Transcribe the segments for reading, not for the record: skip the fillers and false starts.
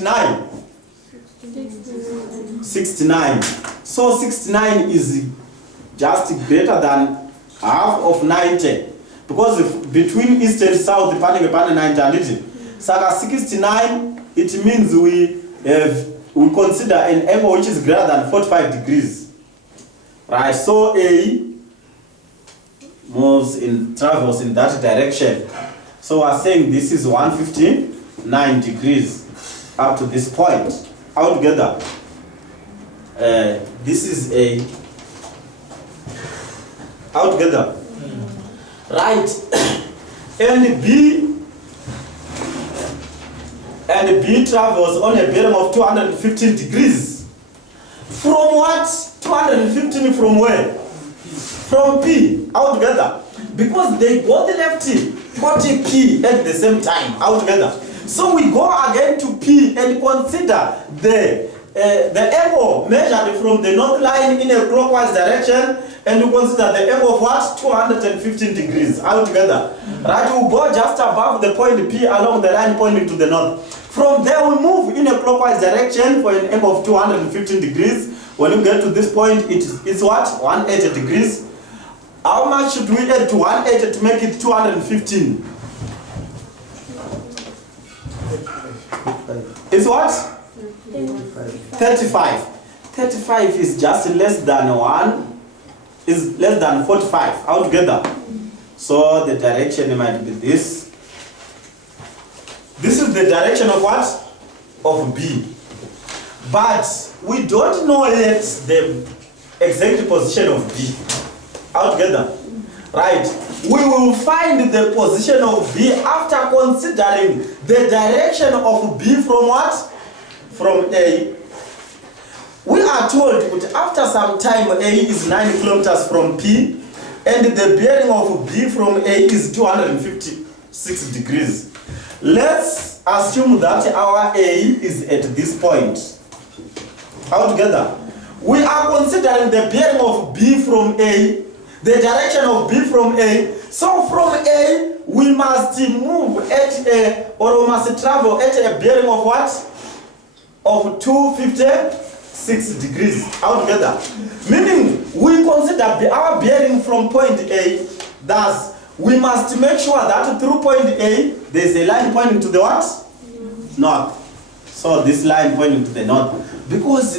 9. 69. So 69 is just greater than half of 90. Because if between east and south, depending upon 90 and it. Saka 69, it means we consider an angle which is greater than 45 degrees. Right, so A travels in that direction. So we're saying this is 159 degrees up to this point. Altogether, this is A. Altogether, right? And B travels on a bearing of 215 degrees. From what? 215 from where? From P. Altogether, because they both left 40 P at the same time. Altogether. So we go again to P and consider the angle measured from the north line in a clockwise direction, and we consider the angle of what? 215 degrees altogether. Right, we go just above the point P along the line pointing to the north. From there we move in a clockwise direction for an angle of 215 degrees. When you get to this point, it's what? 180 degrees. How much should we add to 180 to make it 215? It's what? 35. 35 is just less than 1, is less than 45 altogether. So the direction might be this. This is the direction of what? Of B. But we don't know yet the exact position of B altogether. Right? We will find the position of B after considering the direction of B from what? From A. We are told that after some time A is 9 kilometers from P, and the bearing of B from A is 256 degrees. Let's assume that our A is at this point. Altogether, we are considering the bearing of B from A, the direction of B from A. So from A, we must move at we must travel at a bearing of what? Of 256 degrees altogether. Meaning, we consider our bearing from point A. Thus, we must make sure that through point A, there is a line pointing to the what? North. So this line pointing to the north. Because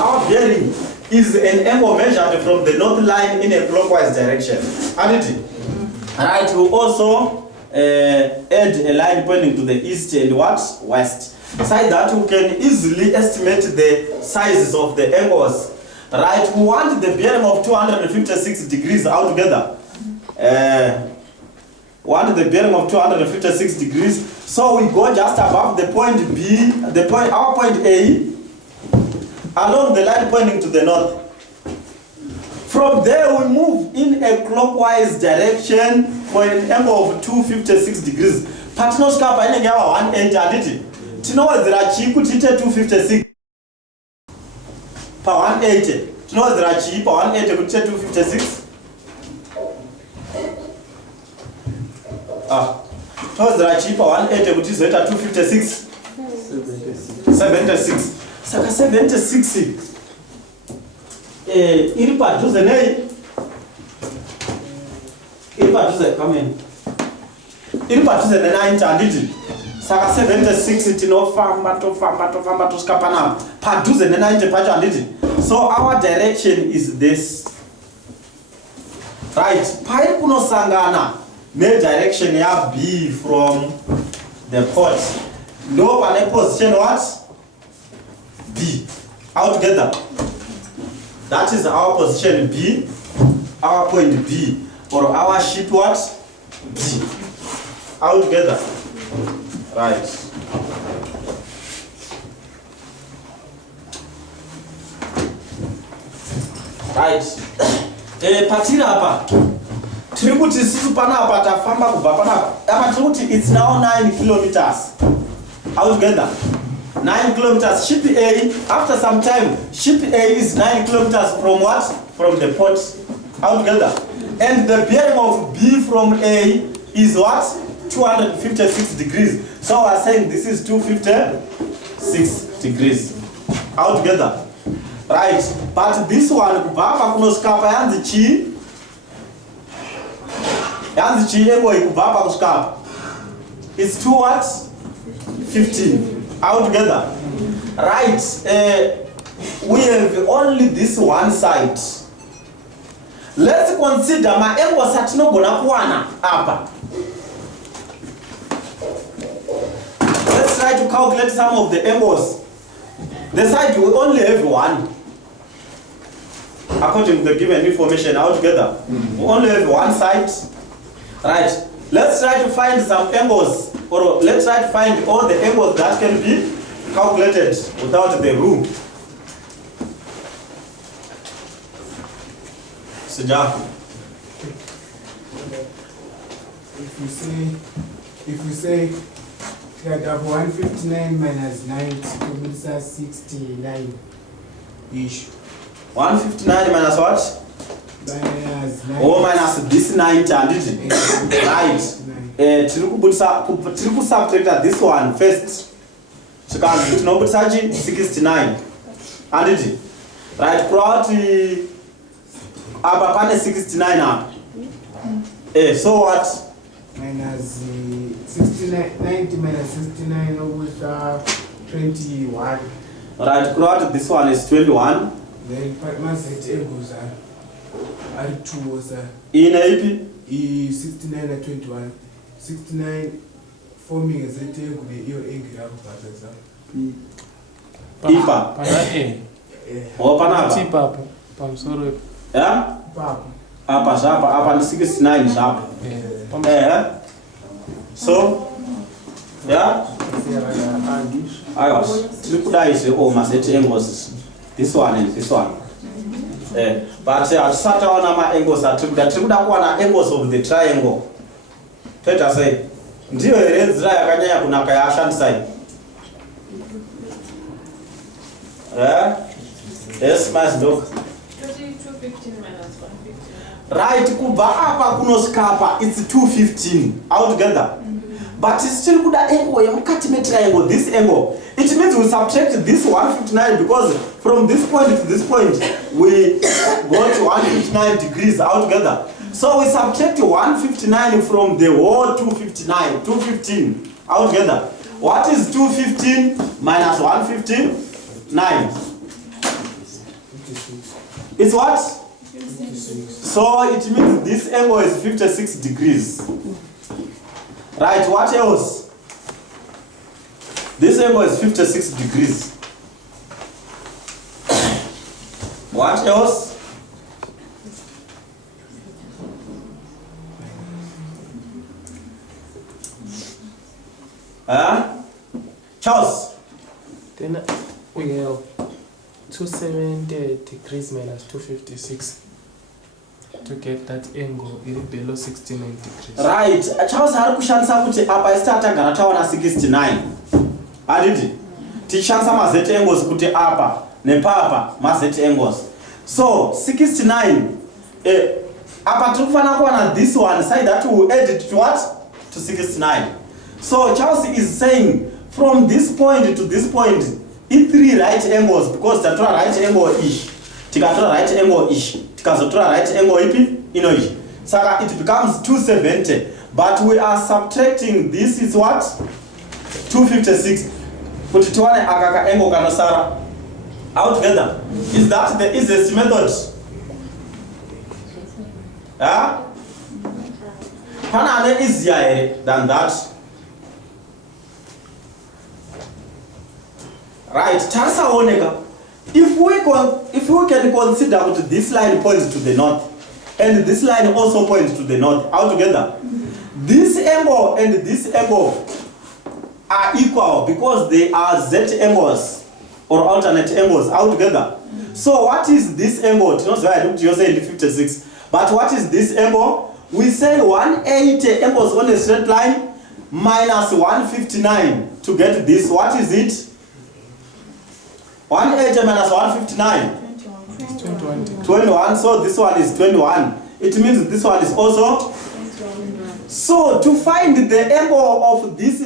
our bearing is an angle measured from the north line in a clockwise direction. Right, we also add a line pointing to the east and what? West. So that we can easily estimate the sizes of the angles. Right, we want the bearing of 256 degrees altogether. Want the bearing of 256 degrees. So we go just above the point B, our point A, along the line pointing to the north. From there we move in a clockwise direction for an angle of 256 degrees. Patinoskapa inenge yava 180 handiti. Tinowedzera chi kuti ite 256 pa 180. Tinowedzera chi pa 180 kuti ite 256. Tinowedzera chi pa 180 kuti izoita 256. 76. Saka 76 iri padhuze nei? Iri padhuze, come in. Iri padhuze ne90 handiti. Saka 76 tinofamba tosvika panapa. Padhuze ne90 pacho handiti. So our direction is this. Right, pai kunosangana ne direction ya B from the port. No pane position what? B. Altogether. That is our position B, our point B, or our ship what? B. Altogether. Right. Right. Patira hapa. Trikuti sisu panapa tafamba kubva panapa. Apa trikuti it's now 9 kilometers. Altogether. 9 kilometers. Ship A, after some time, ship A is 9 kilometers from what? From the port. Altogether. And the bearing of B from A is what? 256 degrees. So we're saying this is 256 6 degrees. Altogether. Right. But this one, kubva kunoskapa yanzi chi. Yanzi chi angle kubva kuskapa. It's 2 what? 15. Altogether. Right. We have only this one side. Let's consider my angles atinogona kuwana apa. Let's try to calculate some of the angles. The side we only have one. According to the given information altogether. We only have one side. Right. Let's try to find some angles, or let's try to find all the angles that can be calculated without the rule. Sija. If you say that of 159 minus 90 to 69 ish. 159 minus what? Minus 90. Oh, minus this 90 and it. Right. Tiri subtract this one first. So can you know 69 and it. Right. Probably apa 69 up. So what? Minus 69, 90 minus 69 with 21. Right. Probably this one is 21. Then Patmas equals R2 was In AP? 69 and 21. 69 forming as a table with your angle Ipa. Oh, Panapa. I'm sorry. Yeah? Papa. Apa sharp, apa 69 sharp. So, yeah? I was. Trikuda is almost 8 angles. This one and this one. But I sat on my angles at Trikuda one angles of the triangle. Let us say, ndio erezra yakanya kuna kaya shan side. Yes, my dog. 215 minus 115. Right, kubva apa kunoskapa, it's 215 altogether. But it's still good angle, yamukati me triangle, this angle. It means we subtract this 159 because from this point to this point, we got 159 degrees altogether. So we subtract 159 from the whole 259, 215 altogether. What is 215 minus 115? 9. It's what? 56. So it means this angle is 56 degrees. Right, what else? This angle is 56 degrees. What else? Charles? Then we have 270 degrees minus 256 to get that angle below 69 degrees. Right. Charles hari kushandisa kuti apa isitata gara taona 69. Adidi? Tichishandisa mazet angles kuti apa nepapa mazet angles. So 69 apa tikufana kuwana this one side that will add it to what? To 69. So Charles is saying from this point to this point, in 3 right angles because tatora right angle ish. Tikatora right angle ish. Tikazotora right angle ipi inoish. Saka it becomes 270. But we are subtracting, this is what? 256. Kuti tuwane akaka angle kanosara. Altogether. Is that the easiest method? Yeah? Pana easier than that. Right, Tarsa Onega. If we can consider that this line points to the north and this line also points to the north altogether, this angle and this angle are equal because they are z angles or alternate angles altogether. So what is this angle? You know, I looked you say in 56. But what is this angle? We say 180 angles on a straight line minus 159 to get this. What is it? 180 minus 159? 21. So this one is 21. It means this one is also 21. So to find the angle of this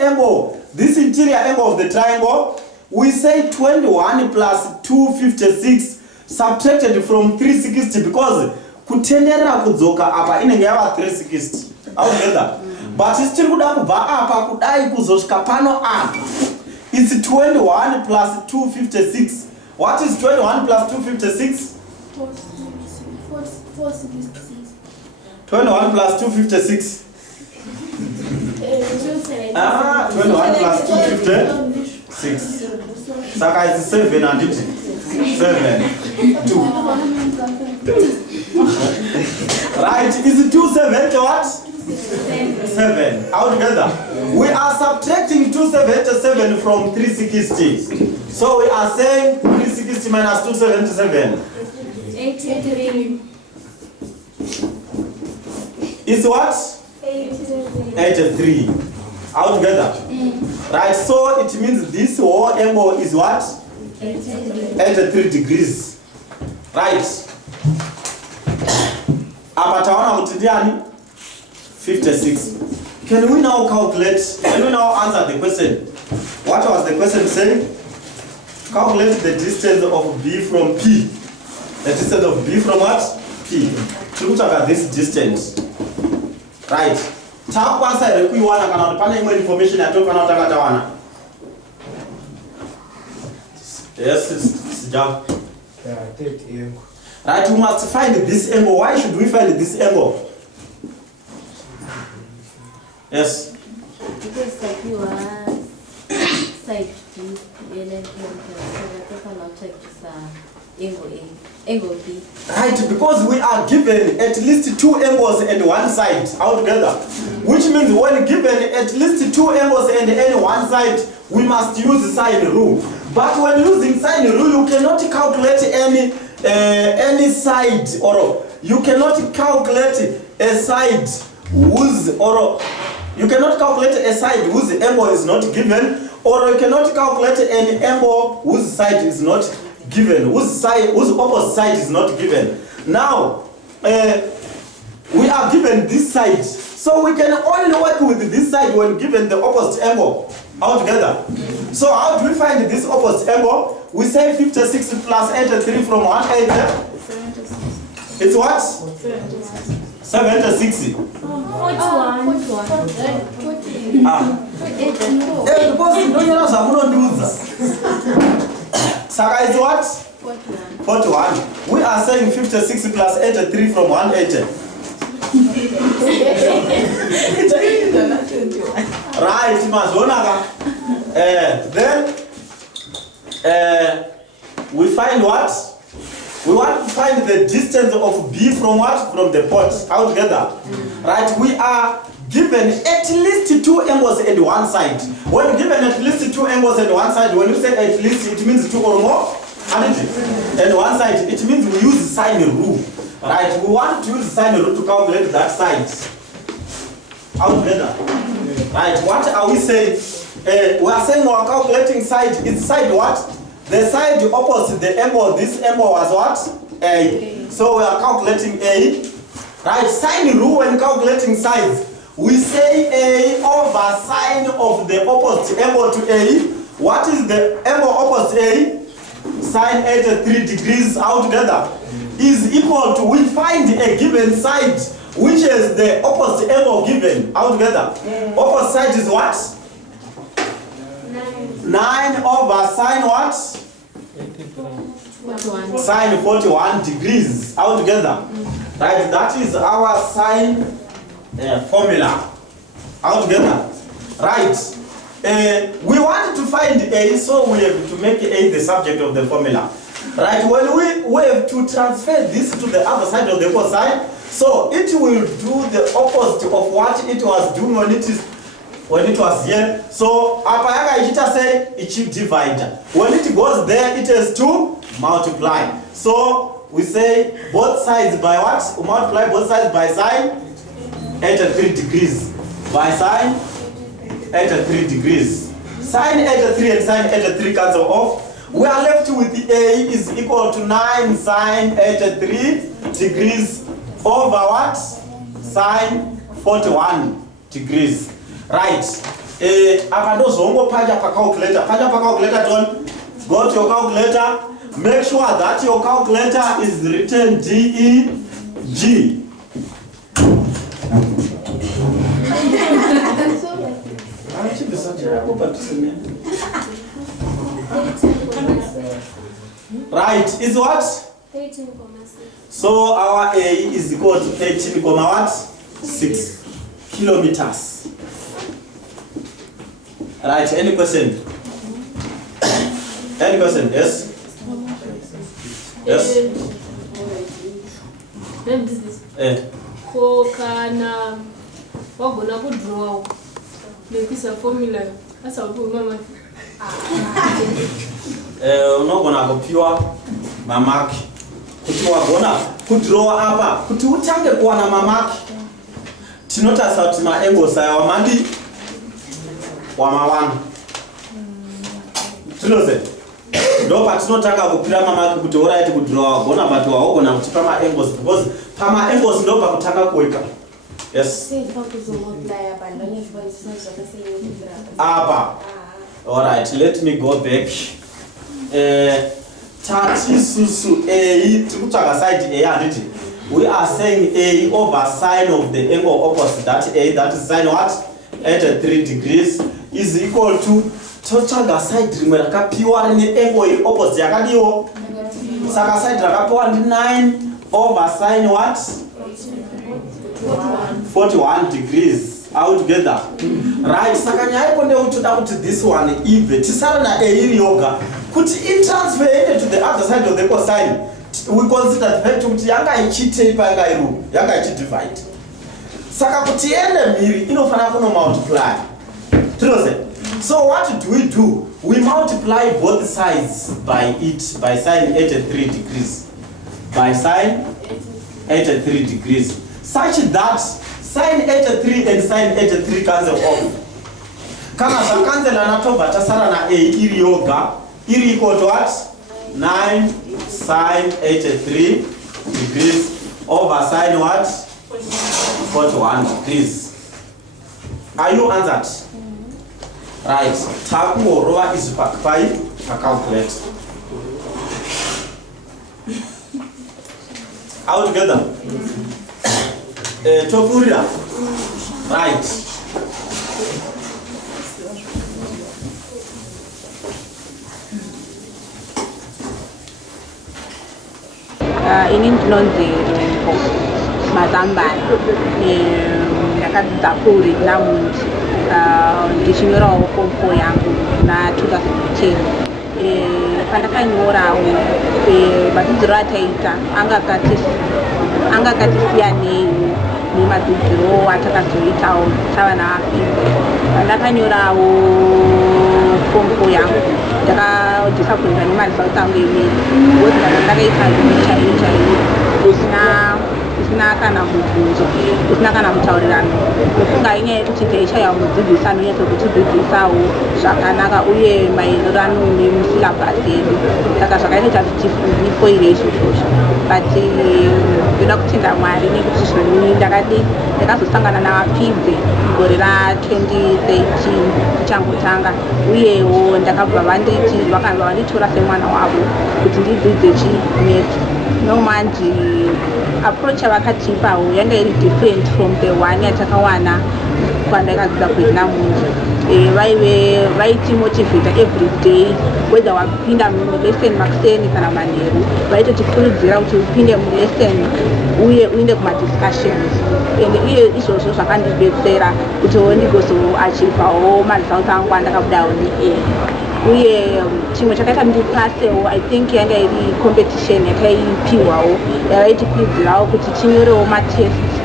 angle this interior angle of the triangle, we say 21 plus 256 subtracted from 360 because kutenderera kudzoka apa inenge yava 360. How together? But still kuda kubva apa kudai kuzosvika pano apa. It's 21 plus 256. What is 21 plus 256? 466. 21 plus 256. 21 plus 256. Saka it's 7 and it. 7. 2. Right, is it 270 what? 7. All together. We are subtracting 277 from 360. So we are saying 360 minus 277. 83. Is what? 83. All together. Right, so it means this whole angle is what? 83 degrees. Right. Apa taona kuti ndiani? 56. Can we now calculate? Can we now answer the question? What was the question saying? Calculate the distance of B from P. The distance of B from what? P. Look at this distance. Right. Takwansa here kuiwana kana kuti pane imwe information yatofana takatawana. Yes, it's down. Yeah, third angle. Right, we must find this angle. Why should we find this angle? Yes. Because like you are side B, and then you can not check this angle A, angle B. Right, because we are given at least 2 angles and one side altogether. Which means when given at least 2 angles and any one side, we must use sine rule. But when using sine rule, you cannot calculate any side, or you cannot calculate a side whose, or you cannot calculate a side whose angle is not given, or you cannot calculate an angle whose side is not given, whose opposite side is not given. Now, we are given this side, so we can only work with this side when given the opposite angle altogether. So how do we find this opposite angle? We say 56 plus 83 from 180. 76. It's what? 76. 76. 41. Ah. Because don't you know Saka is what? 41. We are saying 56 plus 83 from 180. Right, Mazonaka. Then we find what? We want to find the distance of B from what? From the pot altogether. Right, we are given at least 2 angles and one side. When given at least 2 angles and one side, when you say at least, it means 2 or more. And one side, it means we use sine rule. Right, we want to use sine rule to calculate that side altogether. Right, what are we saying? We are saying we are calculating side. It's side what? The side opposite the angle. This angle was what? A. So we are calculating A. Right, sine rule when calculating sides. We say A over sine of the opposite angle to A. What is the angle opposite A? Sine 83 degrees altogether is equal to, we find a given side which is the opposite angle given altogether. Opposite side is what? 9 over sine what? 41. Sine 41 degrees altogether. Right, that is our sine formula altogether. Right. We want to find A, so we have to make A the subject of the formula. Right, when we have to transfer this to the other side of the cosine, so it will do the opposite of what it was doing when it was here. So apa yaka say it should divide. When it goes there, it has to multiply. So we say both sides by what? We multiply both sides by sine 83 degrees. By sine 83 degrees. Sine 83 and sine 83 cancel off. We are left with the A is equal to 9 sine 83 degrees over what? Sine 41 degrees. Right. Apa ndozongo pacha pa calculator. Pacha pa calculator John. Go to your calculator. Make sure that your calculator is written DEG. Right, is what? 13,6. So our A is equal to 13,6 kilometers. Right, any question? Any question? Yes? Yes? Kana wagona kudraw lekisa formula asa mama unogona kupiwa mamaki kuti wagona kudraw apa kuti utange kuwana mamaki tinotasa kuti maangles aya wamandi wama1 tinoze ndo patinotanga kupira mamaki kuti oraiti kudraw wagona but wagona kutipa maangles because pama angles ndo pakutanga kuweka. Yes. Apa. All right. Let me go back. Tati susu A. Tukuchaka side A and we are saying A over sine of the angle opposite that A. That is sine what? 83 degrees is equal to tochanga side rimwe rakapiwa rine angle opposite yakadiwo. Saka side rakapiwa ndi 9 over sine what? 41 degrees altogether. Right, saka nyaya konde utoda kuti this one even tisara na A iri yoga kuti in transfer to the other side of the cosine we consider the fact kuti yanga ichite panga iru yanga ichidivide. Saka kuti ende miri inofana kuno multiply. Trose. So what do? We multiply both sides by it by sine 83 degrees. By sine 83 degrees. Such that sine 83 and sine 83 cancel off. Kama za cancel anatoba tasara na A iri yoga iri equal to what? 9 sine 83 degrees over sine what? 41 degrees. Are you answered? Right. Taku orova is pakpai calculate. All together. Topurira. Right. Ini ndinonzi mazambani ndakadzapuri namunji ndichinyorawo pompo yangu na 2010 pandakanyorawo madzidziro ataita angakatisiyanei nemadzidziro atakazoitawo tavana vapinzi. Pandakanyorawo pompo yangu ndakadisappointa nemaresults angu emene because ndakaita chaiyo isina kana mubvunzo isina kana mutaurirano kufunga inyaya yekuti taichaya mudzidzisi anonyatsa kutidzidzisawo zvakanaka uye maererano nemusilabhasi yedu saka zvakaita kuti tifoire izvozvozvo but ndoda kutenda Mwari nekuti zvoni ndakazosangana navapfidze gore ra2013 tichangotanga uyewo ndakabva vanditora semwana wavo kuti ndidzidze chimaths. Nomandi approach avakatipawo yanga iri different from the one yatakawana kwandakadzidza kuinamunji. Vaitimotivheta every day whether wapinda mulesson makuseni kana manheru vaitotikurudzira kuti upinde mulesson uye uinde kumadiscussions and iye izvozvo zvakandidetsera kutiwo ndigozoachivhawo maresults angu andakabudawo ne-A. Uye chimwe chakaita ndipasewo I think yanga iri competition yakaipiwawo yavaitikurudzirawo kuti tinyorewo matests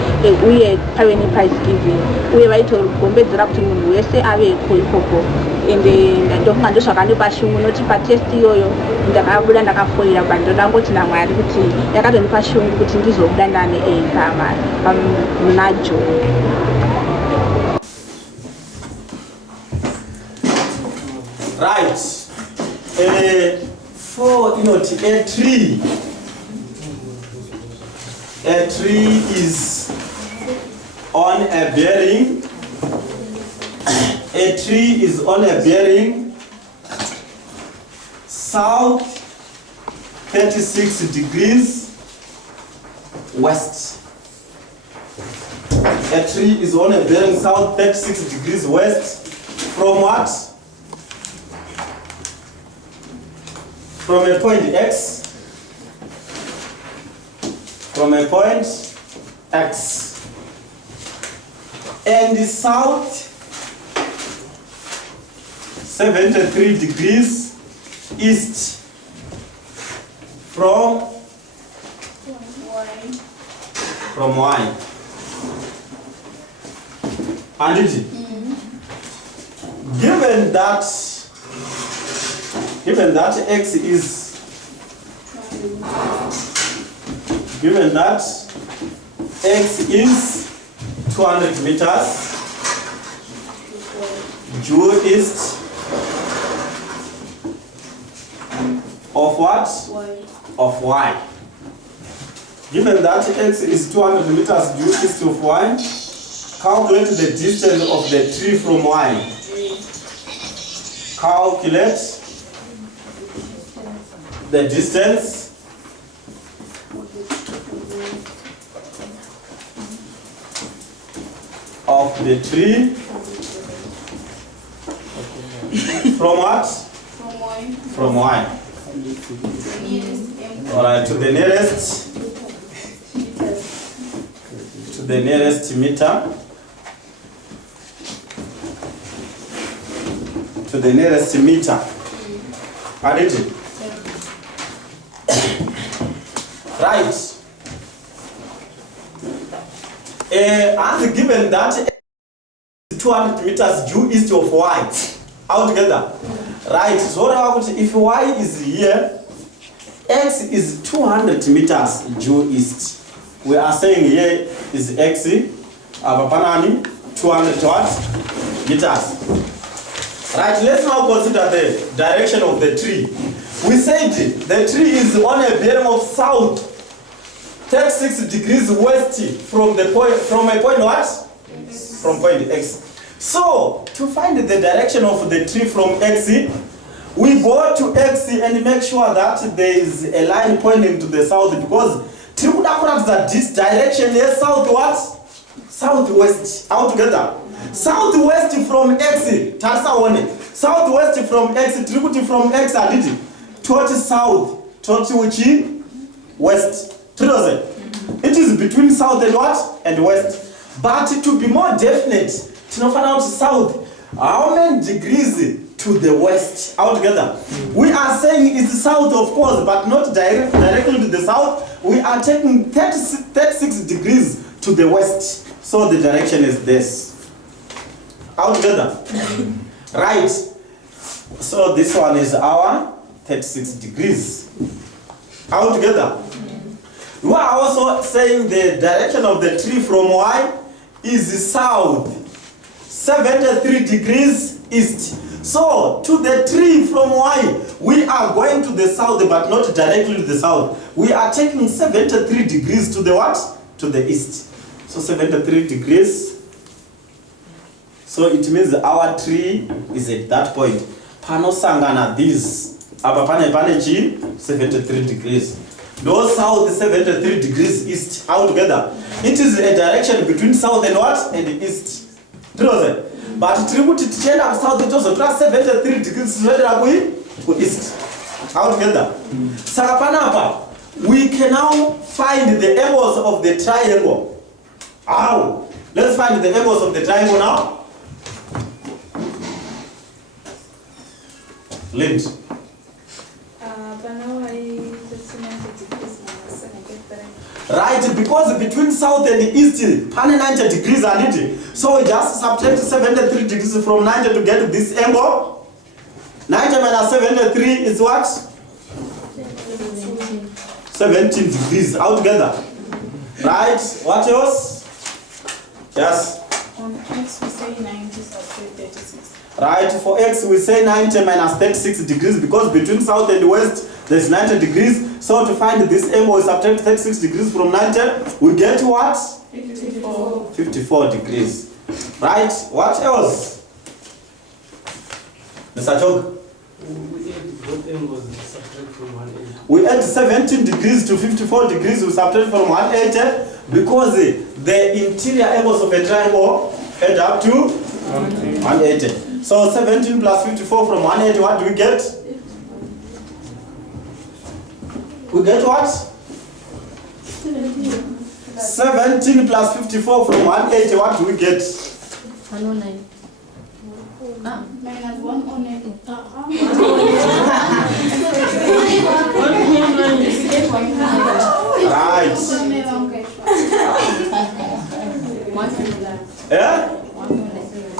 uye pave neprize giving uye vaitogombedzera kuti munhu wese aveko ikoko ende ndofunga ndozvakandipa shungu noti patest iyoyo ndakabuda ndakafoira but ndodangoti naMwari kuti yakatonipa shungu kuti ndizobuda ndane A muna June. Right. For inoti a tree is on a bearing a tree is on a bearing south 36 degrees west. A tree is on a bearing south 36 degrees west from what? From a point X. From a point X. And the south 73 degrees east from Y. And it, given that X is X is 200 meters due east of what? Of Y. Given that X is 200 meters due east of Y, calculate the distance of the tree from Y. Calculate the distance of the tree from what? From Y. Alright, to the nearest meter. To the nearest meter. Add it. Right. And given that 200 meters due east of Y, altogether. Right, so if Y is here, X is 200 meters due east. We are saying here is X, 200 what? Meters. Right, let's now consider the direction of the tree. We said the tree is on a bearing of south 36 degrees west from a point what? From point X. So, to find the direction of the tree from X, we go to X and make sure that there is a line pointing to the south, because this direction is south what? Southwest. Altogether. Southwest from X. Southwest from X. Tribute from X. Towards south. Towards which? West. It is between south and what? And west. But to be more definite, to find out south, how many degrees to the west altogether? We are saying it's south, of course, but not directly to the south. We are taking 36 degrees to the west. So the direction is this. Altogether. Right. So this one is our 36 degrees. Altogether. We are also saying the direction of the tree from Y is south, 73 degrees east. So, to the tree from Y, we are going to the south, but not directly to the south. We are taking 73 degrees to the what? To the east. So, 73 degrees. So, it means our tree is at that point. Pano sangana this. Apa pane 73 degrees. No south 73 degrees east altogether. It is a direction between south and what? And east. But tribute to change up south, it also 73 degrees to east. Altogether. Sakapanapa, we can now find the angles of the triangle. How? Let's find the angles of the triangle now. Lind. Right, because between south and east, 90 degrees are needed. So we just subtract 73 degrees from 90 to get this angle. 90 minus 73 is what? 17 degrees altogether. Right, what else? Yes? On X we say 90 subtract 36. Right, for X we say 90 minus 36 degrees, because between south and west there's 90 degrees. So to find this angle, we subtract 36 degrees from 90, we get what? 54. 54 degrees. Right, what else? Mr. Chog? We add both angles and subtract from 180. We add 17 degrees to 54 degrees, we subtract from 180 because the interior angles of a triangle add up to 180. So 17 plus 54 from 180, what do we get? We get what? 17 plus 54 from 180, what do we get? 109. Minus 109. Right. Yeah?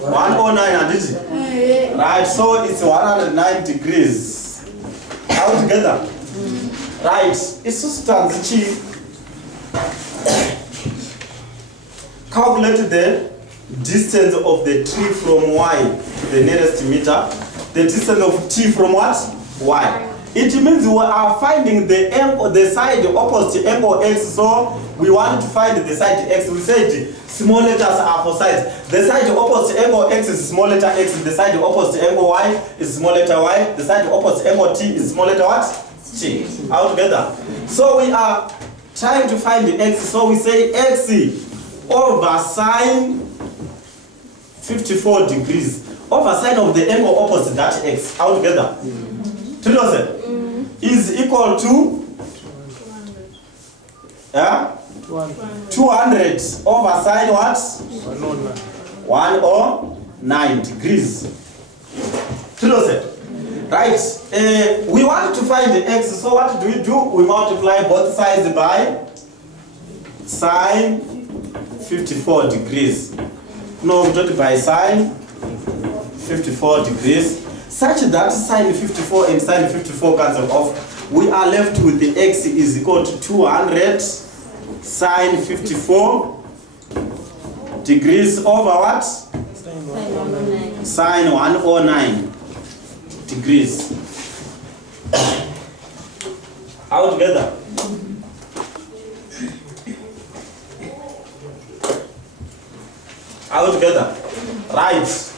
109, and it? Right, so it's 109 degrees. All together? Right, it's just transition. Calculate the distance of the tree from Y to the nearest meter. The distance of T from what? Y. It means we are finding the angle, the side opposite angle X. So we want to find the side X. We said small letters are for sides. The side opposite angle X is small letter X. The side opposite angle Y is small letter Y. The side opposite angle T is small letter what? T. All together. So we are trying to find the X. So we say X over sine 54 degrees over sine of the angle opposite that X. All together. Is equal to 200 over sine what? 109 degrees. Right. We want to find the X, so what do? We multiply both sides by sine 54 degrees. No, we do it by sine 54 degrees, such that sine 54 and sine 54 cancel off. We are left with the X is equal to 200 sine 54 degrees over what? Sine 109 degrees. All together. All together. Right.